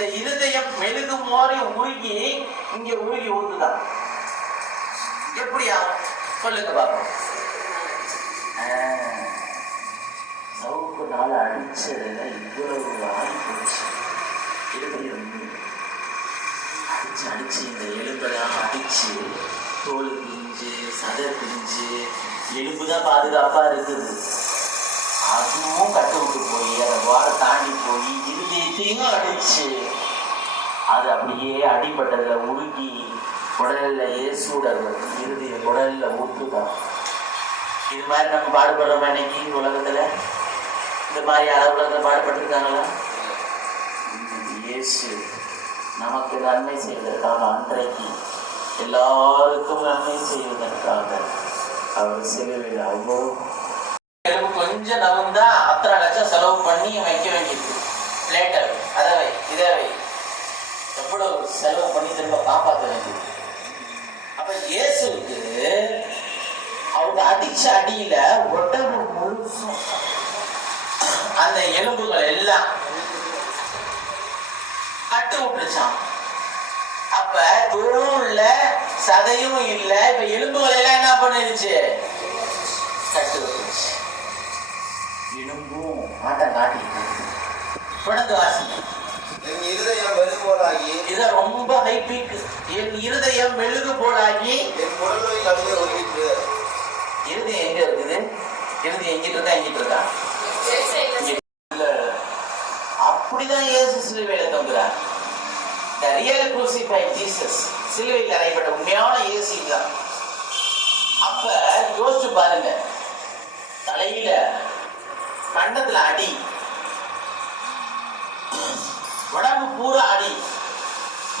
இந்த இருதயம் மெழுகு மாதிரி உருகி இங்க உருகி ஊத்துதான். எப்படியா சொல்லுங்க பாப்போம். சவுக்கு நாள் அடிச்சதுல இவ்வளவு ஆகி போச்சு. இருதயம் அடிச்சு அடிச்சு இந்த எலும்பெல்லாம் அடிச்சு தோல் பிரிஞ்சு சதை பிரிஞ்சு எலும்புதான் பாதுகாப்பா இருக்குது. அதுவும் கட்டு விட்டு போய் அதை வாழை தாண்டி போய் இருதயத்தையும் அடிச்சு அது அப்படியே அடிப்பட்டதுல உருகி குடல்ல இயேசுட இருதய குடல்ல ஊத்துதான். இது மாதிரி நம்ம பாடுபடுறோம் இன்னைக்கு உலகத்துல. இந்த மாதிரி அளவுல பாடுபட்டுருக்காங்களா? இயேசு நமக்கு நன்மை செய்வதற்காக அன்றைக்கு எல்லாருக்கும் நன்மை செய்வதற்காக அவர் சிலுவையில் அவ்வளோ கொஞ்சம் நவுந்தா அத்தனை லட்சம் செலவு பண்ணி வைக்க வேண்டியிருக்கு. பிளேட்டை வை, அதை வை, இதை வை, எவ்வளவு செலவு பண்ணி திரும்ப காப்பாற்ற வேண்டியது. அப்ப இயேசுக்கு அவங்க அடிச்ச அடியில உடம்பு முழுசும் அந்த எலும்புகள் எல்லாம் கட்டு விட்டுருச்சான். அப்ப தோளும் இல்ல சதையும் இல்ல, இப்ப எலும்புகள் எல்லாம் என்ன பண்ணிருச்சு? கட்டு விட்டுருச்சு. எலும்பும் ஆட்டம் காட்டி தொடர்ந்து வாசிங்க. என் இருதயம் மெழுகு போலாகி, இத ரொம்ப ஹைபிக். என் இருதயம் மெழுகு போலாகி என் குடல்களில் நடுவே ஒருங்கிட்டு. இருதயம் எங்க இருக்குது? இருதயம் எங்கிட்டு இருக்கா? எங்கிட்டு இருக்கா? அப்படிதான் இயேசு சிலுவையில தொங்குறார். The real crucified Jesus, சிலுவையில் அறையப்பட்ட உண்மையான இயேசு தான். அப்ப யோசிச்சு பாருங்க, தலையில கண்டத்துல அடி, உடம்பு பூரா அடி,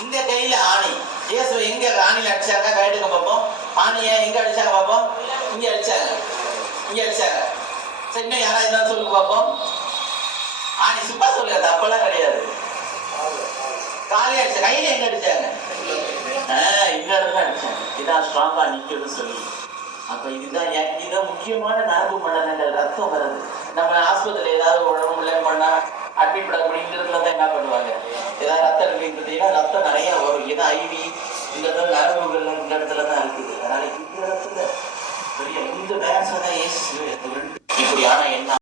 இந்த கையில ஆணி. இயேசு எங்க ஆணியில அடிச்சாங்க? கைட்டுக்க பார்ப்போம். ஆணிய எங்க அடிச்சாங்க பார்ப்போம்? இங்க அடிச்சாங்க, இங்க அடிச்சாங்க. சரி, இன்னும் யாராவது தான் சொல்லுங்க பார்ப்போம். ஆணி சும்மா சொல்லுங்க, தப்பெல்லாம் கிடையாது. காலையில அடிச்ச, கையில எங்க அடிச்சாங்க? இங்க தான் அடிச்சாங்க. இதான் ஸ்ட்ராங்கா நிக்கணும்னு சொல்லி. அப்ப இதுதான் முக்கியமான நரம்பு மண்டலங்கள், ரத்தம் வருது. நம்ம ஆஸ்பத்திரியில் ஏதாவது உடம்புல பண்ணா அட்மிட் பண்ணக்கூடியதுல தான் என்ன பண்ணுவாங்க? ஏதாவது ரத்தம் இருக்குன்னா ரத்தம் நிறைய வரும். ஏன்னா ஐவி இந்த இடத்துல நரம்புகள் இந்த இடத்துல தான் இருக்குது. அதனால இந்த இடத்துல பெரிய இந்த வேன்ஸ் தான் ஏசி இப்படியான எண்ணம்